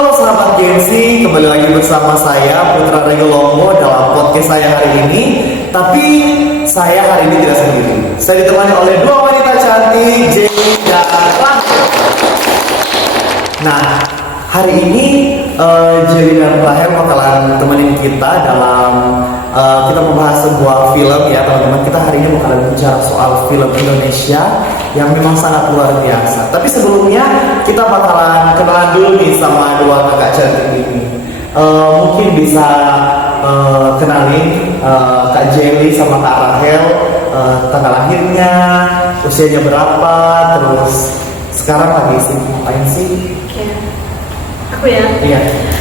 Halo sahabat Gensi, kembali lagi bersama saya Putra Regolongo dalam podcast saya hari ini. Tapi saya hari ini tidak sendiri. Saya ditemani oleh dua wanita cantik, Jenny dan Rahel. Nah, hari ini Jenny dan Rahel bakalan temenin kita dalam kita membahas sebuah film ya teman-teman. Kita hari ini bakalan bicara soal film Indonesia yang memang sangat luar biasa. Tapi sebelumnya kita bakalan kenalan dulu nih sama dua kakak cantik ini. Mungkin bisa kenalin Kak Jelly sama Kak Rahel, tanggal lahirnya, usianya berapa, terus sekarang lagi sibuk ngapain sih? Oke. Aku ya? Iya.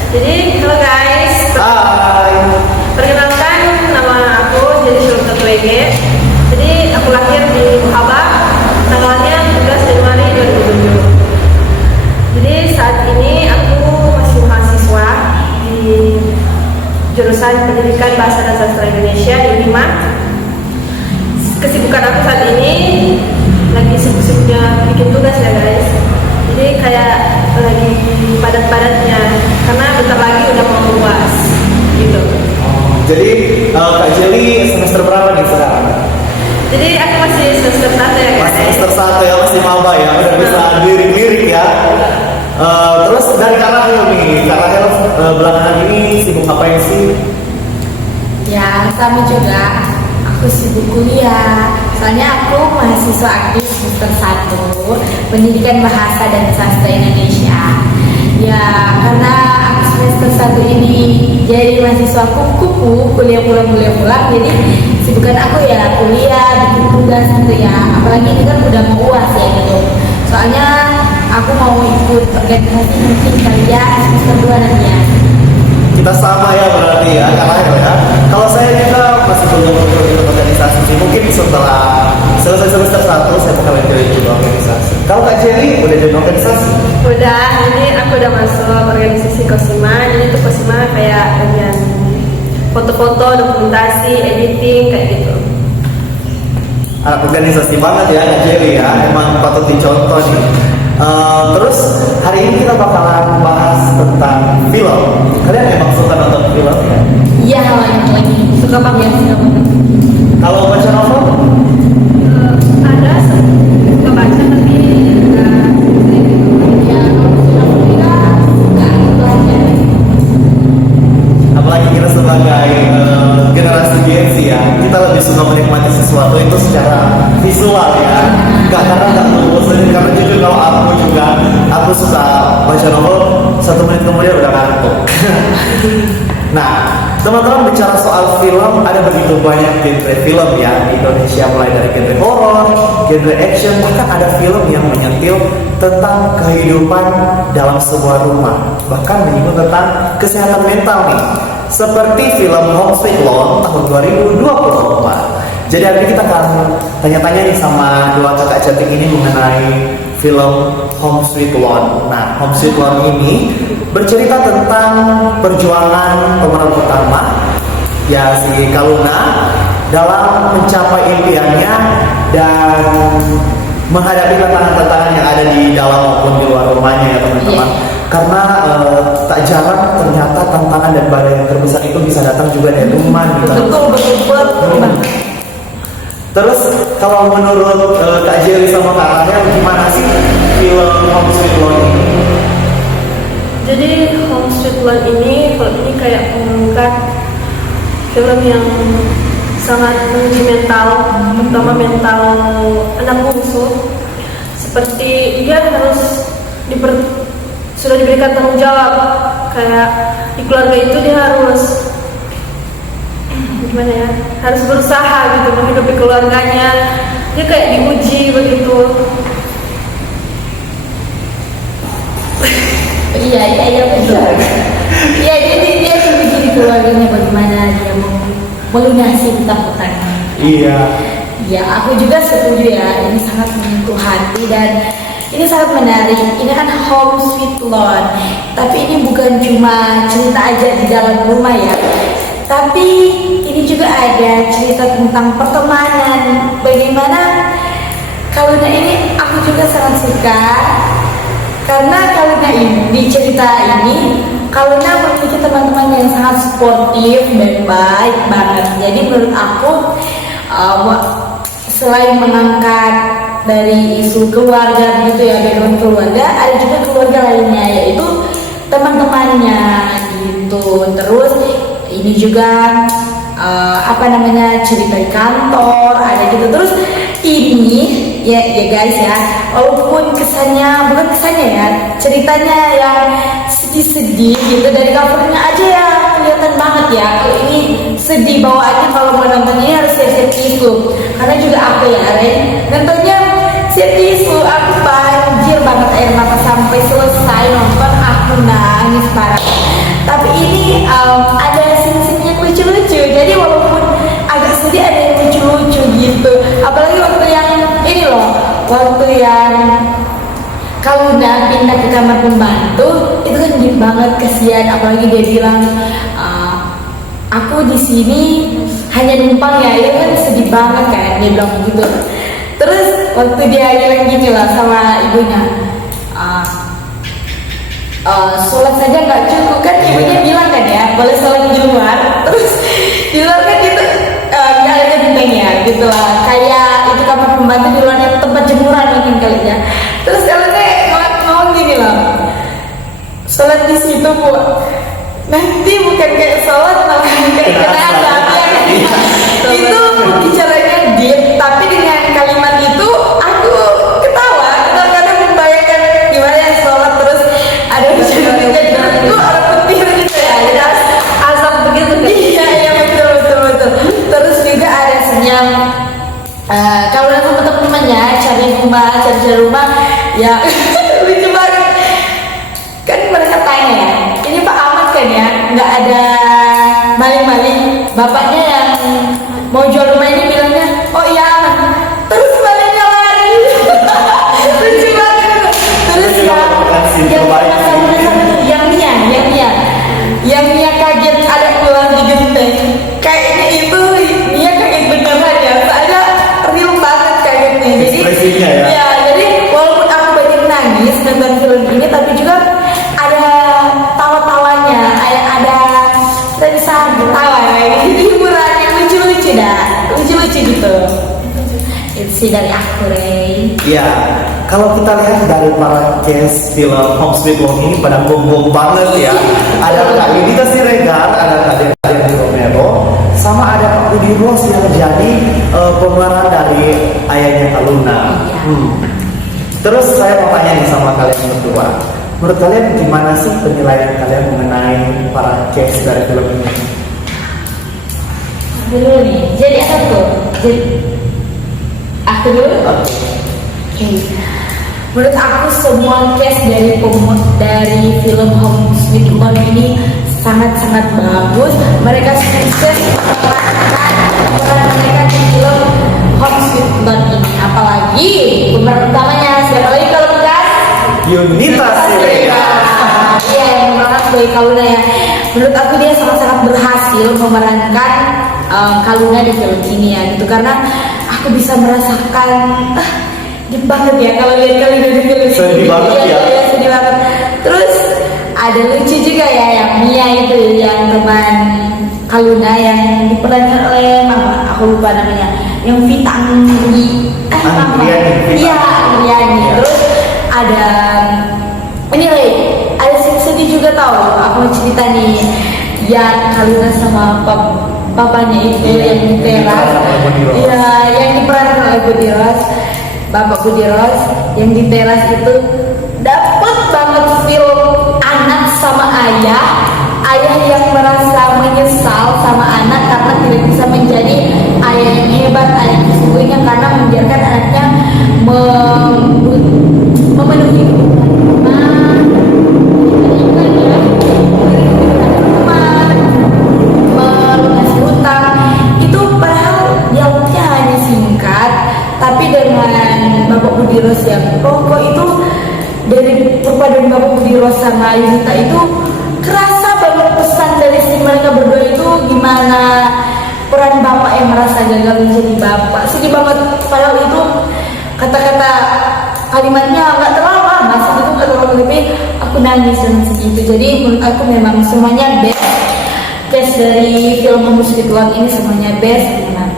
Jadi, halo guys. Hai. Perkenalkan, nama aku jadi Sultan WG. Jadi, aku lahir di Muhabah, tanggalnya 13 Januari 2007. Jadi, saat ini aku masih mahasiswa di jurusan Pendidikan Bahasa dan Sastra Indonesia di Lima. Kesibukan aku saat ini lagi sibuk-sibuknya bikin tugas ya guys. Jadi kayak lagi padat-padatnya karena bentar lagi udah mau UAS gitu. Jadi Kak Jelly semester berapa nih sekarang? Jadi aku masih semester 1 ya guys. Masih semester 1 ya, masih maba ya, udah bisa lirik-lirik ya. Terus dari Kak Rahel nih, Kak Rahel belakangan ini sibuk ngapain sih? Ya, sama juga. Aku sibuk kuliah. Soalnya aku mahasiswa aktif semester 1 Pendidikan Bahasa dan Sastra Indonesia. Ya, karena aku semester 1 ini jadi mahasiswa kupu, kuliah pulang. Jadi sibukan aku ya kuliah, bikin tugas gitu ya. Apalagi ini kan udah mau UAS ya gitu. Soalnya aku mau ikut organisasi mungkin kali ya semester 2 nanti ya. Kita sama ya berarti ya, Kak Rahel ya. Kalau saya juga masih belum ikut organisasi sih. Mungkin setelah selesai semester 1 saya bakalan join juga organisasi. Kalau Kak Jelly udah join organisasi? Udah, ini aku udah masuk organisasi Kosima. Jadi itu Kosima kayak bagian foto-foto, dokumentasi, editing kayak gitu. Anak organisasi banget ya Kak Jelly ya, emang patut dicontoh nih. Terus hari ini kita bakalan bahas tentang film. Kalian emang suka nonton film ya? Iya, lagi suka banget ya. Kalau baca novel? Ada suka baca tapi Ya, kalau sudah kuliah suka belajar. Apalagi kita sebagai generasi Gen Z ya, kita lebih suka menikmati sesuatu itu secara visual ya, nggak karena nggak bosan. Karena jujur kalau aku suka baca novel 1 menit kemudian udah ngantuk. Nah, teman-teman bicara soal film, ada begitu banyak genre film ya di Indonesia, mulai dari genre horor, genre action, bahkan ada film yang menyentil tentang kehidupan dalam sebuah rumah, bahkan menyinggung tentang kesehatan mental nih, seperti film Home Sweet Loan tahun 2024. Jadi hari ini kita akan tanya-tanya nih sama dua kakak cantik ini mengenai film Home Sweet Loan. Nah, Home Sweet Loan ini bercerita tentang perjuangan pemeran utama, ya si Kaluna, dalam mencapai impiannya dan menghadapi tantangan-tantangan yang ada di dalam maupun di luar rumahnya ya teman-teman. Karena tak jarang ternyata tantangan dan badai yang terbesar itu bisa datang juga dari rumah gitu. Betul. Terus kalau menurut Kak Jelly sama Kak Rahel, gimana sih film Home Sweet Loan ini? Jadi Home Sweet Loan ini kalau ini kayak mengangkat film yang sangat menguji mental, terutama mental anak bungsu. Seperti dia harus sudah diberikan tanggung jawab, kayak di keluarga itu dia harus gimana ya, harus berusaha gitu menghidupi keluarganya. Dia kayak diuji begitu. Iya betul. Iya, jadi dia diuji di keluarganya bagaimana dia mau melunasi hutang-hutangnya. Iya. Ya, aku juga setuju ya. Ini sangat menyentuh hati dan ini sangat menarik. Ini kan Home Sweet Loan, tapi ini bukan cuma cerita aja di dalam rumah ya. Tapi ini juga ada cerita tentang pertemanan. Bagaimana Kaluna ini aku juga sangat suka Karena Kaluna ini di cerita ini Kaluna memiliki teman-teman yang sangat sportif dan baik banget. Jadi menurut aku selain mengangkat dari isu keluarga gitu ya, background keluarga, ada juga keluarga lainnya yaitu teman-temannya gitu. Terus ini juga cerita di kantor ada gitu. Terus ini ya guys ya, walaupun bukan kesannya ya, ceritanya yang sedih-sedih gitu, dari covernya aja ya kelihatan banget ya kalau ini sedih bawaannya. Kalau mau nonton ini harus siap-siap tisu, karena juga aku ya nontonnya siap tisu, aku banjir banget air mata sampai selesai nonton, aku nangis parah. Tapi ini ada scene-scene yang lucu-lucu, jadi walaupun agak sedih ada yang lucu-lucu gitu. Apalagi waktu yang ini loh, waktu yang Kaluna pindah ke kamar pembantu, itu kan deep banget, kasihan. Apalagi dia bilang aku di sini hanya numpang ya, itu kan sedih banget kan, dia bilang begitu. Terus waktu dia bilang gitu lah sama ibunya, sholat saja nggak cukup kan, ibunya bilang kan ya boleh sholat di luar. Terus di luar kan itu nggak ada genteng ya gitu lah, kayak itu kamar pembantu di luarnya tempat jemuran mungkin kali ya. Terus kalau saya ngomong gini lah, sholat di situ bu, nanti bukan kayak sholat malah kayak kena azab ya. Itu bicaranya deep, tapi dengan kalimat itu aku ketawa karena membayangkan gimana ya sholat terus ada bicara itu orang petir gitu ya, ada azab begitu kan. Iya betul. Terus juga ada senyum kalau sama teman-temannya cari rumah ya. Lucu banget kan, mereka tanya ya, ini Pak Ahmad kan ya nggak ada maling-maling, bapaknya yang mau jual rumah ini bilangnya oh iya, terus malingnya lari. Lucu banget. Terus yang Nia kaget ada pulang di genteng, kayaknya itu Nia kaget beneran ya, soalnya real banget kagetnya. Jadi ekspresinya ya. jadi walaupun aku banyak nangis nonton film ini, tapi juga ada tawa-tawanya, ada kita bisa ketawa ya, hiburan yang lucu-lucu lucu gitu. Itu sih dari aku, Rey. Iya, kalau kita lihat dari para cast film Home Sweet Home ini pada bom-bom banget ya. Ada Kak Yudita Siregar, ada Kak Devi Romero, sama ada Pak Budi Ros yang jadi pemeran dari ayahnya Kaluna. Terus saya mau tanya nih sama kalian berdua, menurut kalian gimana sih penilaian kalian mengenai para cast dari film ini? Dulu nih, jadi aku dulu. Oke. Menurut aku semua cast dari film Home Sweet Home ini sangat-sangat bagus. Mereka sukses memerankan peran mereka di film Home Sweet Home ini. Apalagi pemeran utamanya siapa lagi kalau bukan Yudita Siregar. Iya, yang memerankan sebagai Kaluna ya. Menurut aku dia sangat-sangat berhasil memerankan Kaluna di film ini ya, gitu, karena aku bisa merasakan deep banget ya kalau lihat Kaluna di film ini. Sedih banget ya. Sedih banget. Terus ada lucu juga ya yang Mia itu, yang teman Kaluna yang diperankan oleh mama, aku lupa namanya, yang Vita Anggi. Iya, Angriani. Terus ada ini Rey, ada sedih juga tau. Aku mau cerita nih, yang Kaluna sama papanya itu yang di teras. Iya, yang diperankan oleh Budi Ros, Bapak Budi Ros, yang di teras itu dapat banget feel anak sama ayah yang merasa menyesal sama anak karena tidak bisa menjadi ayah yang hebat, ayah yang sesungguhnya, karena membiarkan anaknya memenuhi melunasi hutang itu, padahal dialognya hanya singkat, tapi dengan Bapak Budi Ros yang pokok itu, dari perpaduan Bapak Budi Ros sama Yudita itu kerasa banget pesan dari si mereka berdua itu, gimana peran bapak yang merasa gagal menjadi bapak. Sedih banget, padahal itu kata-kata kalimatnya nggak terlalu lama, itu kurang lebih aku nangis dengan segitu. Jadi menurut aku memang semuanya best dari film Home Sweet Loan ini, semuanya best memang.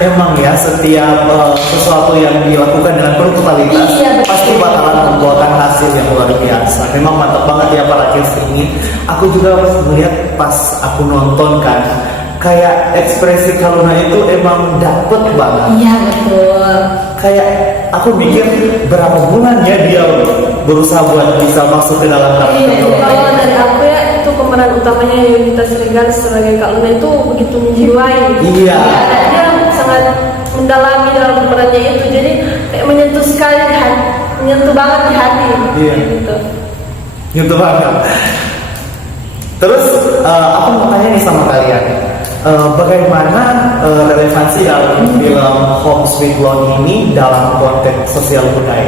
Emang ya, setiap sesuatu yang dilakukan dengan penuh totalitas Iya, betul. pasti bakalan membuahkan hasil yang luar biasa. Memang mantap banget ya para kids ini. Aku juga melihat pas aku nonton kan, kayak ekspresi Kaluna itu emang dapet banget. Iya betul. Kayak aku mikir berapa bulan ya dia berusaha buat bisa masuk ke dalam karakter. Iya, Kalau dari aku ya, itu pemeran utamanya Yunita Sregar sebagai Kak Luna itu begitu menjiwai. Iya. Dia sangat mendalami dalam pemerannya itu, jadi kayak menyentuh sekali di hati, menyentuh banget di hati. Iya. Gitu. Gitu banget. Terus aku mau tanya nih sama kalian, bagaimana relevansi dalam film Home Sweet Loan ini dalam konteks sosial budaya?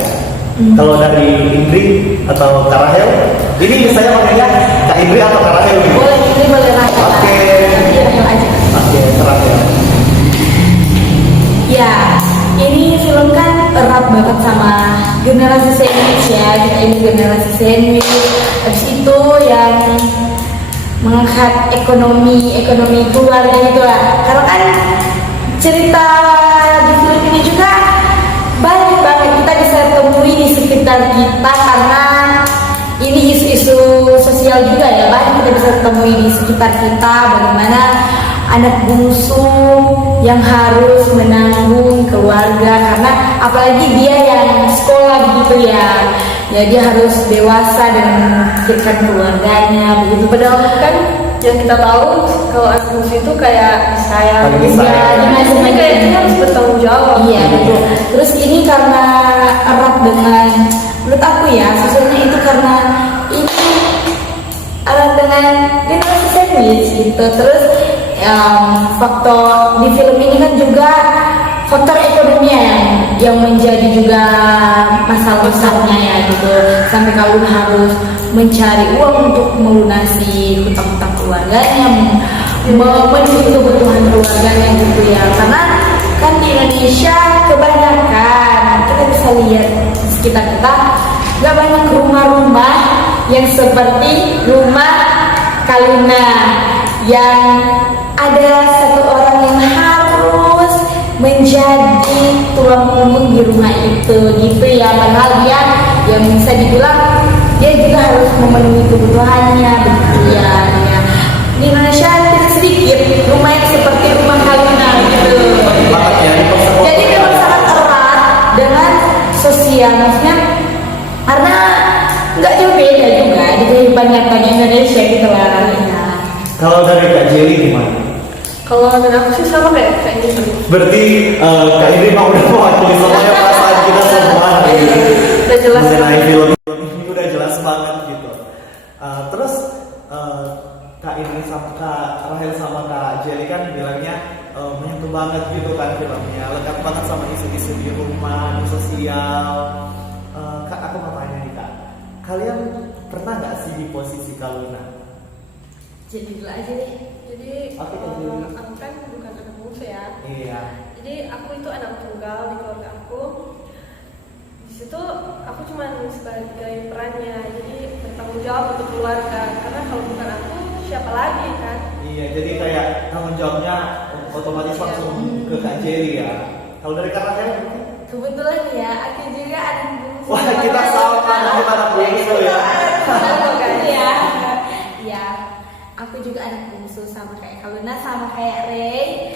Kalau dari Indri atau Kak Rahel, ini saya manggilnya Kak Indri atau Kak Rahel? Boleh, ini boleh rasa. Oke. Iya, aja. Oke, Kak Rahel. Ya, ini film kan erat banget sama generasi sandwich ya. Kita ini generasi sandwich. Habis itu yang mengangkat ekonomi keluarga gitu lah. Karena kan cerita di film ini juga banyak banget kita bisa temui di sekitar kita, karena ini isu-isu sosial juga ya, banyak kita bisa temui di sekitar kita. Bagaimana anak bungsu yang harus menanggung keluarga, karena apalagi dia yang sekolah gitu ya, dia harus dewasa dan memikirkan keluarganya begitu. Padahal kan yang kita tahu kalau anak bungsu itu kayak sayang, Paling disayang. jadi kayak dia harus bertanggung jawab. Iya betul. Terus ini karena erat dengan, menurut aku ya, susunnya itu karena ini erat dengan generasi sandwich gitu. Terus faktor di film ini kan juga faktor ekonomi yang menjadi juga masalah besarnya ya gitu. Sampai kalau harus mencari uang untuk melunasi hutang-hutang keluarganya, memenuhi kebutuhan keluarganya gitu ya. Karena kan di Indonesia kebanyakan kita bisa lihat di sekitar kita nggak banyak rumah-rumah yang seperti rumah Kaluna, yang ada satu orang yang harus menjadi tulang punggung di rumah itu gitu ya. Padahal dia yang bisa dibilang dia juga harus memenuhi kebutuhannya begitu ya. Di Indonesia tidak sedikit rumah yang seperti rumah Kaluna gitu. Banget ya, dipaksa. Jadi memang sangat erat dengan sosial, maksudnya karena nggak jauh beda juga di kehidupan nyata di Indonesia gitu lah ya. Kalau dari Kak Jelly gimana? Kalau dari aku sih sama kayak gitu. Berarti Kak Indri mau udah mewakili semuanya perasaan kita semua hari ini. Udah jelas. Mengenai film ini udah jelas banget gitu. Terus Kak Indri sama Kak Rahel sama Kak Jelly kan bilangnya menyentuh banget gitu kan filmnya, lengkap banget sama isu-isu di rumah, di sosial. Kak, aku mau tanya nih Kak, kalian pernah nggak sih di posisi Kaluna? Jadi dulu aja deh. Jadi Oke, jadi. aku kan bukan anak bungsu ya. Iya. Jadi aku itu anak tunggal di keluarga aku. Di situ aku cuma sebagai perannya, jadi bertanggung jawab untuk keluarga. Karena kalau bukan aku, siapa lagi kan? Iya, jadi kayak tanggung jawabnya otomatis langsung ke Kak Jelly ya. Kalau dari Kak Rahel? Kebetulan ya, aku juga anak bungsu. Wah, kita sama, kita anak bungsu ya. Ya, ya. Aku juga anak bungsu sama kayak Kaluna, sama kayak Ray.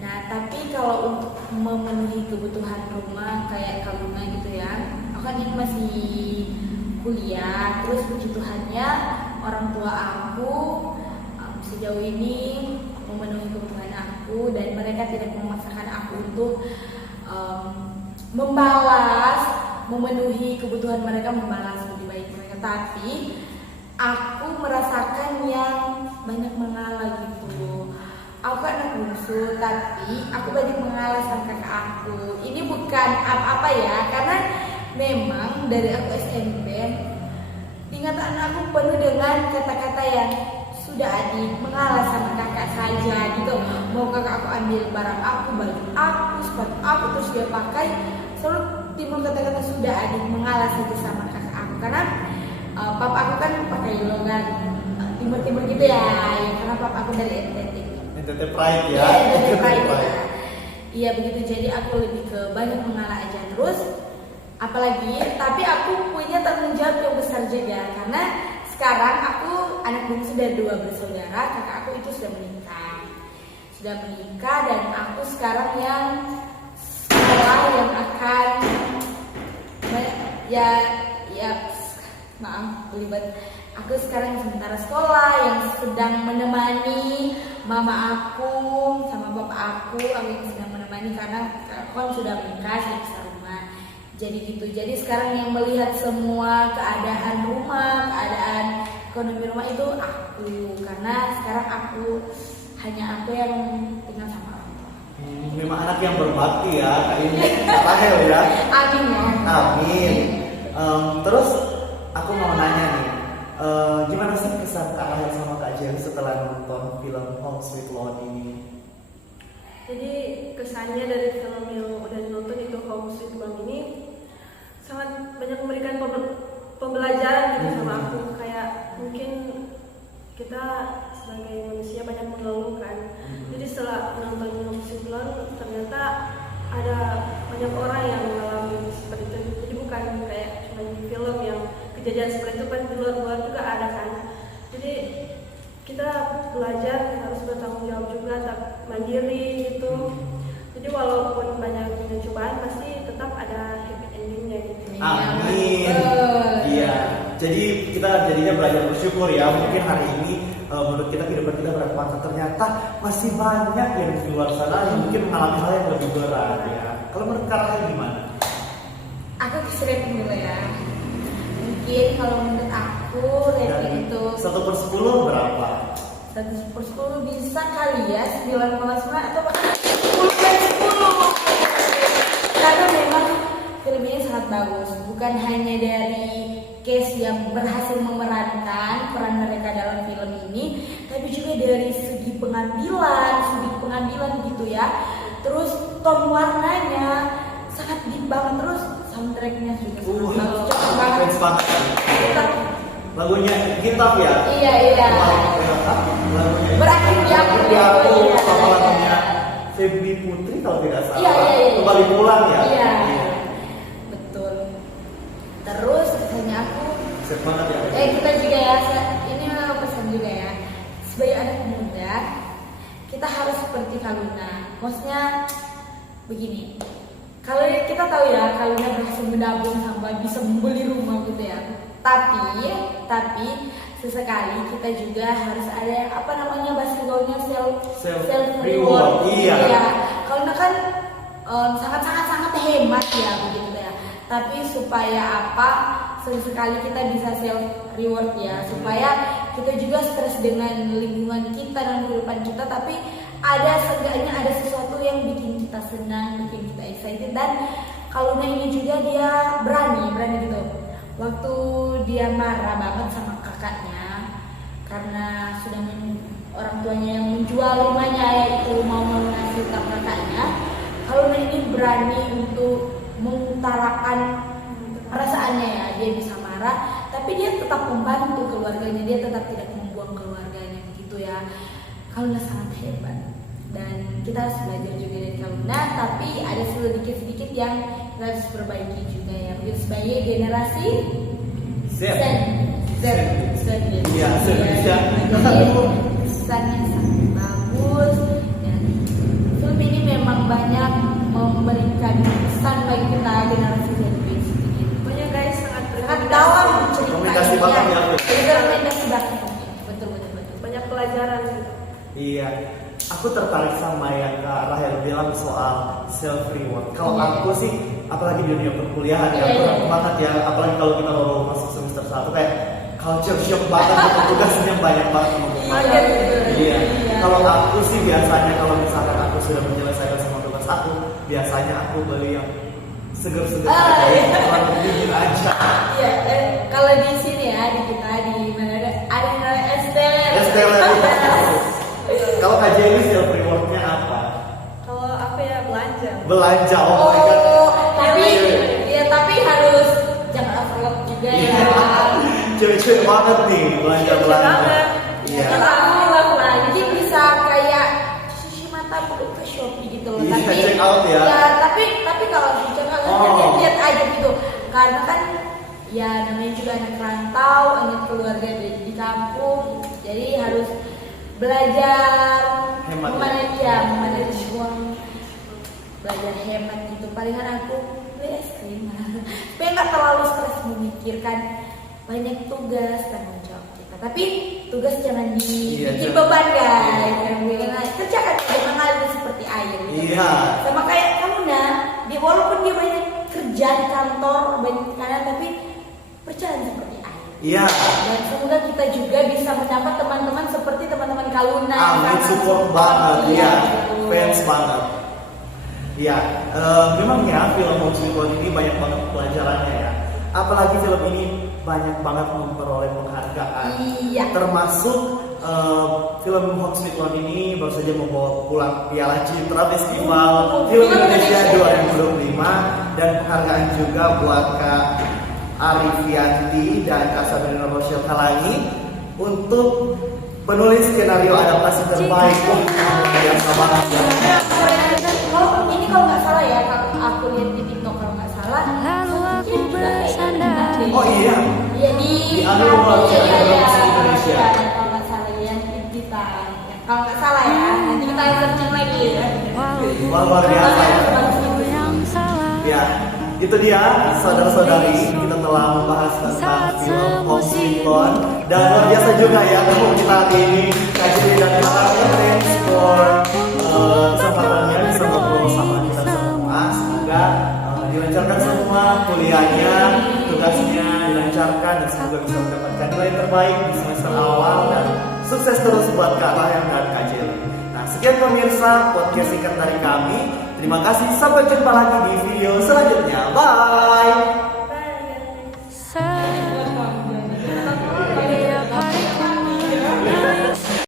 Nah, tapi kalau untuk memenuhi kebutuhan rumah kayak Kaluna gitu ya, aku kan ini masih kuliah. Terus puji Tuhannya orang tua aku sejauh ini memenuhi kebutuhan aku, dan mereka tidak memaksakan aku untuk memenuhi kebutuhan mereka, membalas lebih baik mereka. Tapi aku merasakan yang banyak mengalah gitu. Aku anak bungsu, tapi aku banyak mengalah sama kakak aku. Ini bukan apa-apa ya, karena memang dari aku SMP, ingatan aku penuh dengan kata-kata yang sudah adik, mengalah sama kakak saja gitu. Mau kakak aku ambil barang aku, baju aku, sepatu aku, terus dia pakai, selalu timbul kata-kata sudah adik, mengalah saja sama kakak aku karena papa aku kan pakai logat timur gitu ya, karena papa aku dari NTT. NTT Pride ya. Iya, NTT Pride ya. Iya begitu, jadi aku lebih ke banyak mengalah aja terus. Apalagi, tapi aku punya tanggung jawab yang besar juga karena sekarang aku anak bungsu dari 2 bersaudara, kakak aku itu sudah menikah dan aku sekarang yang sekolah yang akan maaf belibet. Aku sekarang sementara sekolah yang sedang menemani mama aku sama bapak aku yang sedang menemani karena aku kan sudah menikah, sudah besar rumah. Jadi gitu. Jadi sekarang yang melihat semua keadaan rumah, keadaan ekonomi rumah itu aku, karena sekarang hanya aku yang tinggal sama orang tua. Memang anak yang berbakti ya, Kak ini Kak Rahel ya. Amin ya. Amin. Terus aku mau nanya nih, gimana sih kesan Kak Rahel sama Kak Jerry setelah nonton film Home Sweet Loan ini? Jadi kesannya dari film yang udah ditonton itu Home Sweet Loan ini sangat banyak memberikan pembelajaran gitu sama aku. Kayak mungkin kita sebagai manusia banyak mengeluh kan. Jadi setelah menonton Home Sweet Loan ternyata ada banyak orang yang mengalami seperti itu. Jadi bukan kayak cuma di film yang kejadian seperti itu, kan di luar juga ada kan. Jadi kita belajar harus bertanggung jawab juga, tetap mandiri gitu. Jadi walaupun banyak cobaan pasti tetap ada happy endingnya gitu. Amin. Iya. Jadi kita jadinya belajar bersyukur ya. Mungkin hari ini menurut kita kehidupan kita bermanfaat, ternyata masih banyak yang di luar sana yang mungkin mengalami hal yang lebih berat ya. Kalau menurut Kak Rahel gimana? Aku rating dulu ya. Mungkin kalau menurut aku rating itu 1/10 berapa? 1/10 bisa kali ya 9,9 atau bahkan 10/10. Karena memang film ini sangat bagus. Bukan hanya dari case yang berhasil memerankan peran mereka dalam film ini, tapi juga dari segi pengambilan gitu ya. Terus tone warnanya sangat deep banget, terus soundtracknya juga sangat bagus, cocok banget. Fans banget. Lagunya Kitab ya? Iya. Lagunya Berakhir di aku. Iya. Sama lagunya Feby Putri kalau tidak salah. Iya. Kembali pulang ya? Iya. Betul. Terus kesannya aku Set banget ya? kita juga ya, ini memang pesan juga ya. Sebagai anak muda, kita harus seperti Kaluna. Maksudnya begini, kalau kita tahu ya Kaluna berhasil menabung sampai bisa membeli rumah gitu ya. Tapi sesekali kita juga harus ada apa namanya bahasa gaulnya self reward. Iya. Kaluna kan sangat hemat ya begitu ya. Tapi supaya apa? Sesekali kita bisa self reward ya, supaya kita juga stres dengan lingkungan kita dan kehidupan kita, tapi seenggaknya ada sesuatu yang bikin kita senang, bikin kita excited. Dan Kaluna ini juga dia berani gitu. Waktu dia marah banget sama kakaknya karena sudah orang tuanya yang menjual rumahnya, yaitu mau melunasi utang kakaknya, Kaluna ini berani untuk mengutarakan perasaannya ya. Dia bisa marah, tapi dia tetap membantu keluarganya, dia tetap tidak membuang keluarganya gitu ya. Kaluna sangat hebat dan kita harus belajar juga dari Kaluna, tapi ada sedikit yang kita harus perbaiki juga ya. Begitu sebagai generasi Z. Iya, Indonesia. Jadi kesannya sangat bagus dan film ini memang banyak memberikan pesan bagi kita generasi Z. Pokoknya guys sangat Dalam Rekomendasi banget ya. Rekomendasi banget. Betul. banyak pelajaran gitu. Iya. Aku tertarik sama yang Kak Rahel bilang soal self reward. Kalau aku sih, apalagi di dunia perkuliahan ya, berat banget ya. Apalagi kalau kita baru masuk semester 1 kayak culture shock banget, tugasnya banyak banget. Iya. Kalau aku sih biasanya kalau misalkan aku sudah menyelesaikan semua tugas aku, biasanya aku beli yang seger-seger aja, orang dingin aja. Iya. Kalau di sini ya, di kita di mana ada namanya Estel. Kalau Kak Jerry self rewardnya apa? Kalau aku ya belanja. Belanja, oh my god. Tapi harus jangan overload juga ya. kece banget nih belanja-belanja. Iya. Alhamdulillah lah, jadi bisa kayak cuci mata perlu ke Shopee gitu loh. Iya, check out ya. Ya, tapi kalau di check out lihat aja gitu. Karena kan ya namanya juga anak rantau, anak keluarga di kampung, jadi harus belajar Hemat. memanage uang, belajar hemat gitu. Palingan aku beli es krim supaya nggak terlalu stres memikirkan banyak tugas tanggung jawab kita. Tapi tugas jangan dibikin beban guys. Karena kerjakan jangan ngalir seperti air. Gitu. Iya. Sama kayak kamu walaupun dia banyak kerja di kantor banyak tekanan, tapi berjalan seperti air. Iya. Dan semoga kita juga bisa mendapat teman-teman seperti teman-teman Kaluna. Amin, support banget, iya, fans banget. Ya, memang ya film Home Sweet Loan ini banyak banget pelajarannya ya. Apalagi film ini banyak banget memperoleh penghargaan. Iya. Termasuk film Home Sweet Loan ini baru saja membawa pulang Piala Citra Festival Film Indonesia 2025 dan penghargaan juga buat Kak Arifianti dan Kak Sabrina Rochelle Kalangi untuk penulis skenario adaptasi terbaik. Biasa banget ya. Kalau nggak salah ya, aku lihat di TikTok kalau nggak salah. Oh iya. Iya di Produksi Indonesia. Kalau nggak salah ya di kita. Kalau nggak salah ya, nanti kita searching lagi ya. Wah, luar biasa ya. Ya, itu dia saudara-saudari, kita telah membahas tentang film Home Sweet Loan dan luar biasa juga ya ketemu kita hari ini Kak Jeli dan Kak Arya. Thanks for kesempatannya bisa ngobrol sama kita semua. Semoga dilancarkan semua kuliahnya, tugasnya dilancarkan dan semoga bisa mendapatkan nilai terbaik di semester awal dan sukses terus buat Kak Rahyan dan Kak Jeli. Nah, sekian pemirsa podcast singkat dari kami. Terima kasih, sampai jumpa lagi di video selanjutnya. Bye.